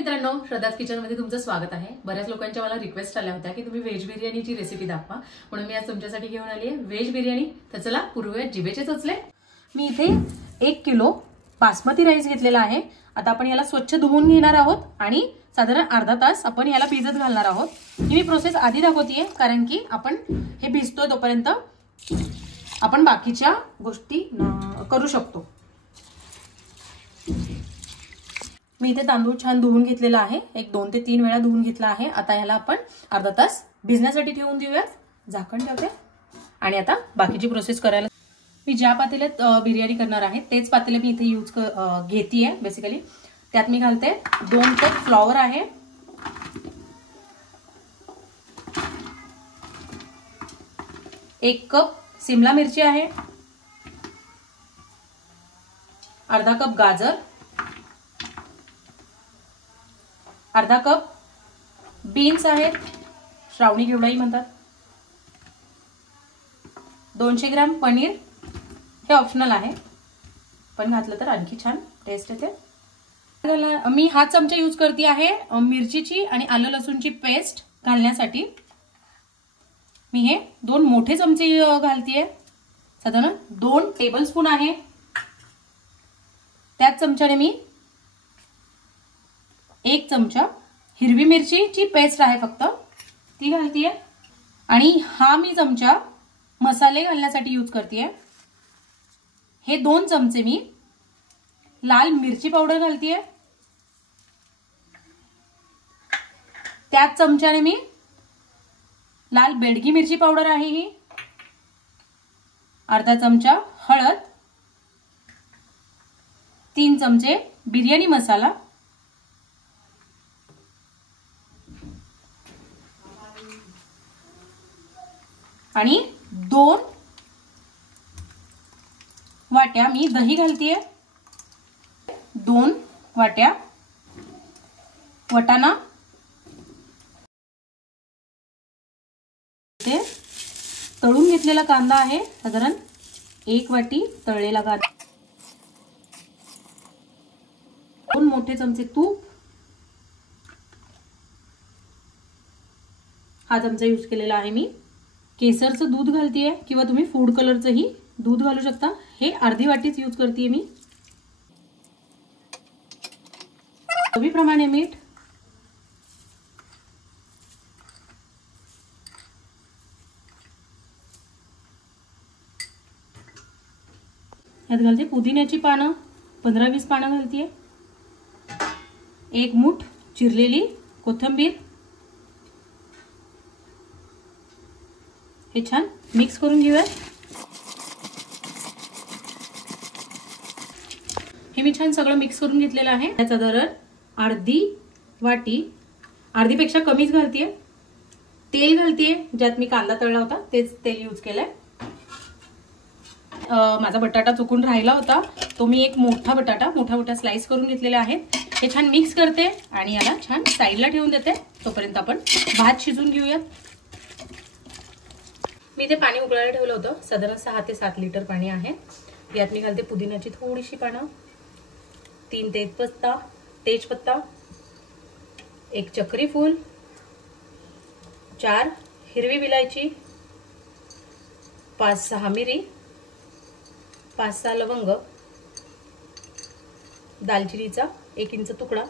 मित्रांनो, श्रद्धाज किचन मध्ये तुमचं स्वागत आहे। बऱ्याच लोकांच्या मला रिक्वेस्ट आल्या होत्या की तुम्ही व्हेज बिर्याणीची रेसिपी दाखवा, म्हणून मी आज तुमच्यासाठी घेऊन आली आहे व्हेज बिर्याणी। तर चला पूर्वया जिभेचे चोचले। मी इथे 1 किलो बासमती राईस घेतलेला आहे। आता आपण याला स्वच्छ धुवून घेणार आहोत आणि साधारण अर्धा तास आपण याला भिजत घालणार आहोत। ही मी प्रोसेस आधी दाखवतेय कारण की आपण हे भिजतोय तोपर्यंत आपण बाकीच्या गोष्टी करू शकतो। मी इथे तांदूळ छान धुवून घेतलेला आहे, एक 2 ते 3 वेळा धुवून घेतला आहे। आता याला आपण अर्धा तास भिजण्यासाठी ठेवून देऊयात। झाकण ठेवते आणि आता बाकीची प्रोसेस करायला मी ज्या पातेल्यात बिर्याणी करणार आहे तेच पातेले मी इथे यूज घेतीये। बेसिकली त्यात मी घालते 2 कप फ्लॉवर आहे, 1 कप शिमला मिरची आहे, अर्धा कप गाजर, अर्धा कप बीन्स आहेत, श्रावणी घेवडाही म्हणतात, 200 ग्रॅम पनीर, हे ऑप्शनल आहे पण घातलं तर आणखी छान टेस्ट येते। मी हा चमचा यूज करते आहे मिरचीची आणि आलं लसूणची पेस्ट घालण्यासाठी। मी हे 2 मोठे चमचे घालतीये, साधारण 2 टेबलस्पून आहे। त्याच चमच्याने मी 1 चमचा हिरवी मिरचीची पेस्ट आहे फक्त ती घालतीये आणि हा मी चमचा मसाले घालण्यासाठी यूज करतेय। हे 2 चमचे मी लाल मिरची पावडर घालतेय, त्याच चमच्याने मी लाल बेडगी मिरची पावडर आहे ही, अर्धा चमचा हळद, 3 चमचे बिर्याणी मसाला आणि 2 वाट्या मी दही घालतीये, 2 वाट्या वटाणा, ते तळून घेतलेला कांदा आहे, साधारण 1 वाटी तळलेला कांदा, 2 मोठे चमचे तूप, हा चमचा यूज केलेला आहे मी। केसरचं दूध घालतीये किंवा तुम्ही फूड कलरचंही दूध घालू शकता, हे अर्धी वाटीच यूज करतेय मी। चवीप्रमाणे मीठ, यात घालते पुदिन्याची पानं, 15-20 पानं घालतीये, 1 मूठ चिरलेली कोथिंबीर। हे छान मिक्स करून घेऊया। हे मी छान सगळं मिक्स करून घेतलेलं आहे। याचा साधारण अर्धी वाटी, अर्धीपेक्षा कमीच घालतीये, तेल घालतीये, ज्यात मी कांदा तळला होता तेच तेल यूज केलंय। माझा बटाटा चुकून राहिला होता तो मी एक मोठा बटाटा मोठा स्लाइस करून घेतलेले आहेत। हे छान मिक्स करते आणि याला छान साईडला ठेवून देते, तोपर्यंत आपण भात शिजून घेऊयात। मी इथे पाणी उकळायला ठेवलं होतं, साधारण 6 ते 7 लिटर पाणी आहे। यात मी घालते पुदिन्याची थोडीशी पानं, 3 तेजपत्ता, 1 चक्री फूल, 4 हिरवी विलायची, 5-6 मिरी, 5-6 लवंग, दालचिनीचा 1 इंच तुकडा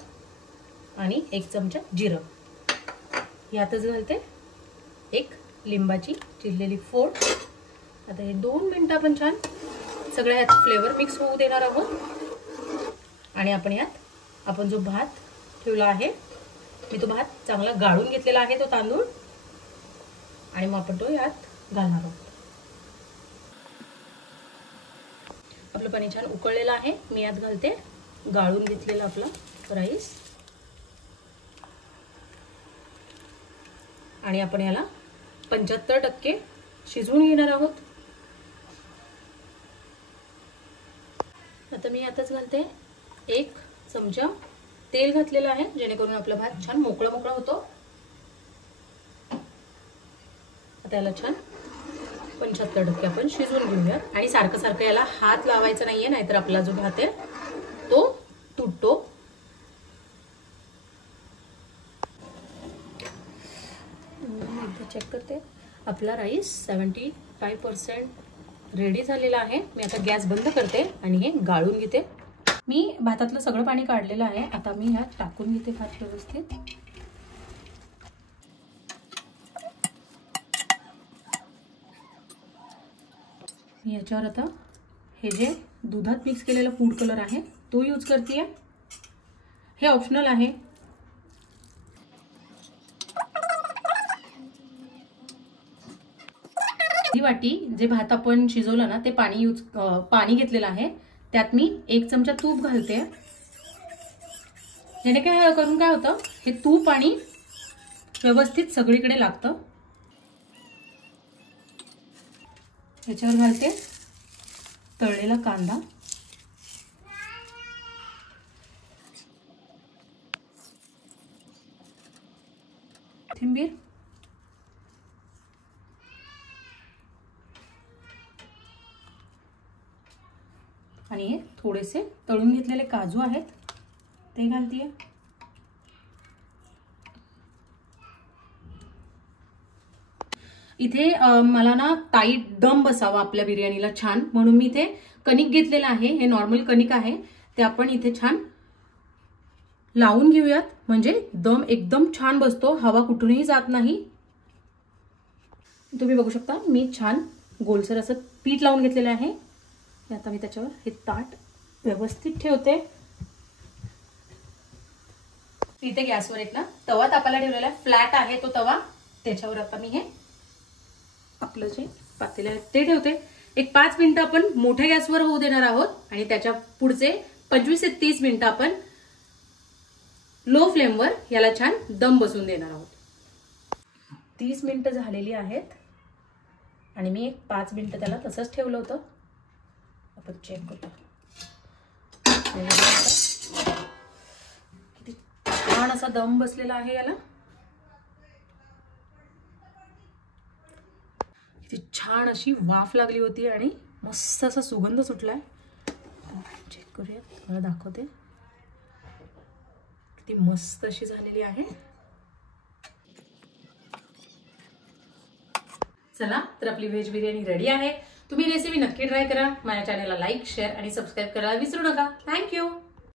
आणि 1 चमचा जिरं। यातच घालते 1 लिंबाची चिरलेली फोड। आता हे 2 मिनिटं आपण छान सगळ्या यात फ्लेवर मिक्स होऊ देणार आहोत आणि आपण यात आपण जो भात ठेवला आहे, मी तो भात चांगला गाळून घेतलेला आहे, तो तांदूळ, आणि मग आपण तो यात घालणार आहोत। आपलं पाणी छान उकळलेलं आहे, मी यात घालते गाळून घेतलेला आपला राईस आणि आपण याला 75% शिजवून घेणार आहोत। आता मी यातच घालते 1 चमचा तेल घातलेलं आहे, जेणेकरून आपला भात छान मोकळा होतो। आता याला छान 75% आपण शिजवून घेऊयात आणि सारखं याला हात लावायचा नाहीये, नाहीतर आपला जो भात आहे तो तुटतो। चेक करते. आपला राईस 75% रेडी झालेला आहे. मी आता गॅस बंद करते आणि हे गाळून घेते. मी भातातलं सगळं पाणी काढलेलं आहे. आता मी ह्यात टाकून घेते भात व्यवस्थित. मी याच्यावर आता हे जे दुधात मिक्स केलेला फूड कलर आहे तो यूज करते. हे ऑप्शनल आहे. ही वाटी जे भात आपण शिजवलं ना ते पाणी घेतलेलं आहे. त्यात मी 1 चमचा तूप घालते. याने काय करून काय होतं, हे तूप आणि व्यवस्थित सगळीकडे लागतं. याच्यावर घालते तळलेला कांदा, कोथिंबीर, आणि हे थोडेसे तळून घेतलेले काजू आहेत ते घालते. इथे मला ना टाईट दम बसावा आपल्या बिर्याणीला छान, म्हणून मी इथे कणिक घेतलेलं आहे. हे नॉर्मल कणिक आहे, ते आपण इथे छान लावून घेऊयात, म्हणजे दम एकदम छान बसतो, हवा कुठूनही जात नाही. तुम्ही बघू शकता मी छान गोलसर असं पीठ लावून घेतलेलं आहे. आता मी त्याच्यावर हे ताट व्यवस्थित ठेवते. इथे गॅसवर एक ना तवा तापायला ठेवलेला आहे, फ्लॅट आहे तो तवा. त्याच्यावर आता मी हे आपलं जे पातेलं आहे ते ठेवते. एक 5 मिनिटं आपण मोठ्या गॅसवर होऊ देणार आहोत आणि त्याच्या पुढचे 25 ते 30 मिनिटं आपण लो फ्लेमवर याला छान दम बसून देणार आहोत. 30 मिनिटं झालेली आहेत आणि मी एक 5 मिनिटं त्याला तसंच ठेवलं होतं. आपण चेक करतो किती छान असा दम बसलेला आहे याला. किती छान अशी वाफ लागली होती आणि मस्त असा सुगंध सुटलाय. चेक करूया, तुम्हाला दाखवते किती मस्त अशी झालेली आहे. चला तर आपली व्हेज बिर्याणी रेडी आहे. तुम्ही रेसिपी नक्की ट्राय करा. माझ्या चॅनलला लाईक, शेअर आणि सबस्क्राईब करायला विसरू नका. थँक्यू.